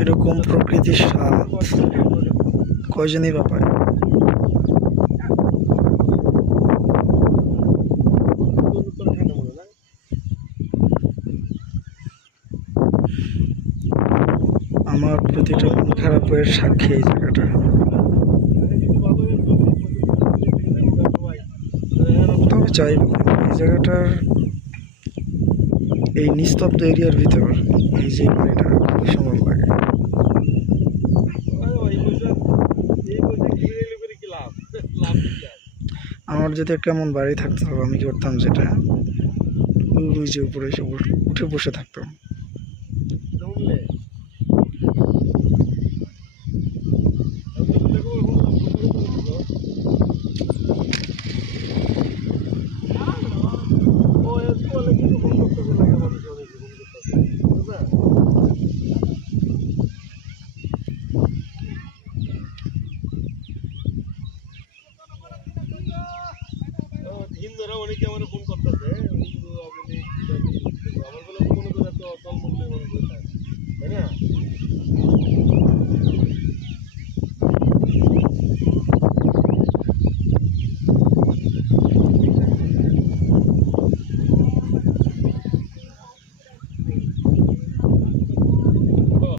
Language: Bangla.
এরকম প্রকৃতির স্বাদ কয়জনই বা পায়। আমার প্রতিটা মন খারাপের সাক্ষী এই জায়গাটা। তবে চাই এই জায়গাটার এই নিস্তব্ধ এরিয়ার ভিতর এই যে বাড়িটা খুব সুন্দর লাগে। আমার যদি একটা এমন বাড়ি থাকতো আমি কি করতাম, যেটা ওই যে উপরে এসে উঠে বসে থাকতাম। হিন্দুরা অনেকে আমার ফোন করতেছে,